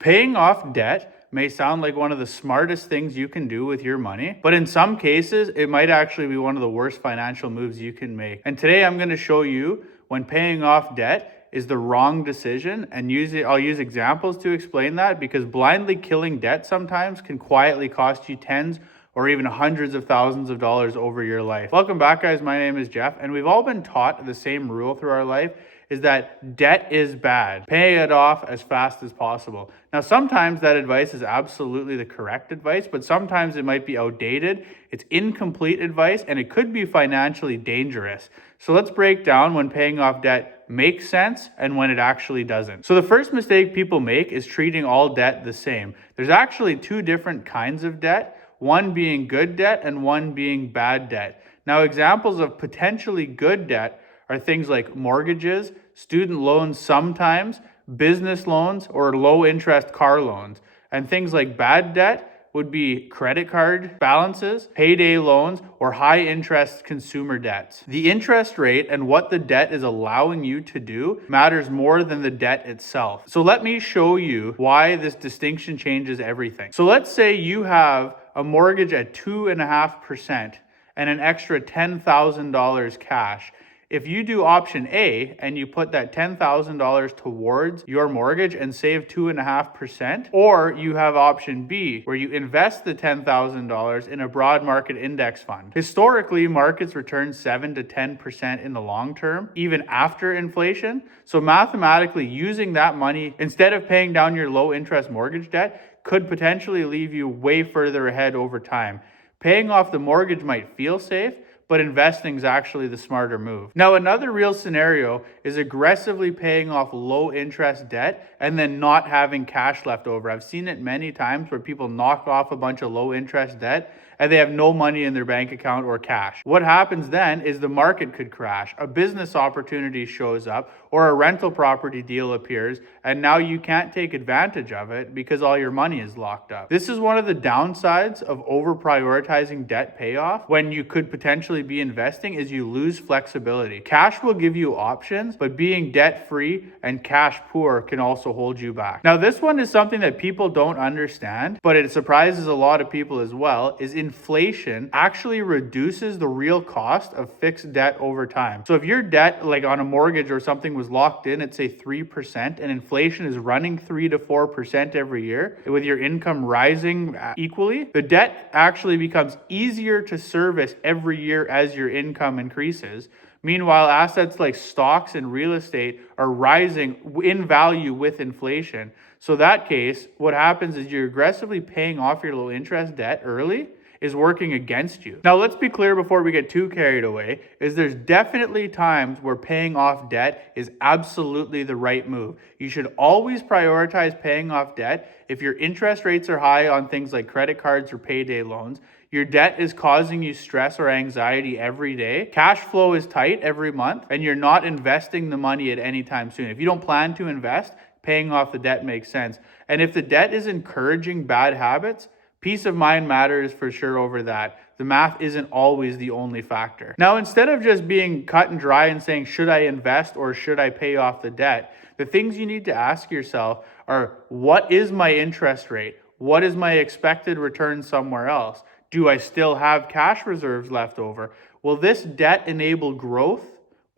Paying off debt may sound like one of the smartest things you can do with your money, but in some cases, it might actually be one of the worst financial moves you can make. And today I'm going to show you when paying off debt is the wrong decision, and I'll use examples to explain that, because blindly killing debt sometimes can quietly cost you tens or even hundreds of thousands of dollars over your life. Welcome back, guys. My name is Jeff, and we've all been taught the same rule through our life, is that debt is bad. Pay it off as fast as possible. Now, sometimes that advice is absolutely the correct advice, but sometimes it might be outdated, it's incomplete advice, and it could be financially dangerous. So let's break down when paying off debt makes sense and when it actually doesn't. So the first mistake people make is treating all debt the same. There's actually two different kinds of debt, one being good debt and one being bad debt. Now, examples of potentially good debt are things like mortgages, student loans sometimes, business loans, or low interest car loans. And things like bad debt would be credit card balances, payday loans, or high interest consumer debts. The interest rate and what the debt is allowing you to do matters more than the debt itself. So let me show you why this distinction changes everything. So let's say you have a mortgage at 2.5% and an extra $10,000 cash. If you do option A and you put that $10,000 towards your mortgage and save 2.5%, or you have option B where you invest the $10,000 in a broad market index fund. Historically, markets return 7 to 10% in the long term, even after inflation. So mathematically, using that money instead of paying down your low interest mortgage debt could potentially leave you way further ahead over time. Paying off the mortgage might feel safe, but investing is actually the smarter move. Now, another real scenario is aggressively paying off low interest debt and then not having cash left over. I've seen it many times where people knock off a bunch of low interest debt and they have no money in their bank account or cash. What happens then is the market could crash, a business opportunity shows up, or a rental property deal appears, and now you can't take advantage of it because all your money is locked up. This is one of the downsides of over prioritizing debt payoff when you could potentially be investing, is you lose flexibility. Cash will give you options, but being debt free and cash poor can also hold you back. Now, this one is something that people don't understand, but it surprises a lot of people as well, is inflation actually reduces the real cost of fixed debt over time. So if your debt, like on a mortgage or something, was locked in at say 3% and inflation is running 3 to 4% every year, with your income rising equally, the debt actually becomes easier to service every year as your income increases. Meanwhile, assets like stocks and real estate are rising in value with inflation. So that case, what happens is you're aggressively paying off your low interest debt early is working against you. Now, let's be clear before we get too carried away, is there's definitely times where paying off debt is absolutely the right move. You should always prioritize paying off debt if your interest rates are high on things like credit cards or payday loans, your debt is causing you stress or anxiety every day, cash flow is tight every month, and you're not investing the money at any time soon. If you don't plan to invest, paying off the debt makes sense. And if the debt is encouraging bad habits, peace of mind matters for sure over that. The math isn't always the only factor. Now, instead of just being cut and dry and saying, should I invest or should I pay off the debt? The things you need to ask yourself are, what is my interest rate? What is my expected return somewhere else? Do I still have cash reserves left over? Will this debt enable growth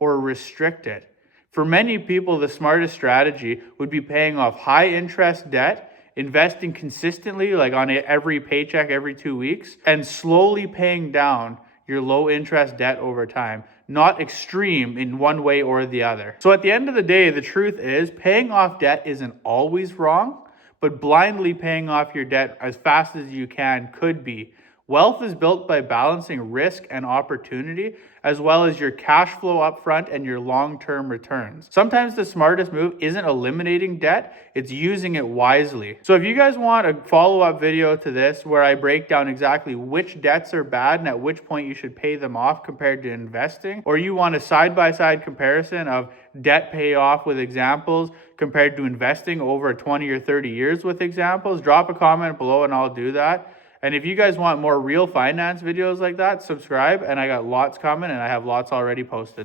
or restrict it? For many people, the smartest strategy would be paying off high interest debt, investing consistently, like on every paycheck every 2 weeks, and slowly paying down your low interest debt over time, not extreme in one way or the other. So at the end of the day, the truth is paying off debt isn't always wrong, but blindly paying off your debt as fast as you can could be. Wealth is built by balancing risk and opportunity, as well as your cash flow upfront and your long-term returns. Sometimes the smartest move isn't eliminating debt, it's using it wisely. So if you guys want a follow-up video to this where I break down exactly which debts are bad and at which point you should pay them off compared to investing, or you want a side-by-side comparison of debt payoff with examples compared to investing over 20 or 30 years with examples, drop a comment below and I'll do that. And if you guys want more real finance videos like that, subscribe, and I got lots coming and I have lots already posted.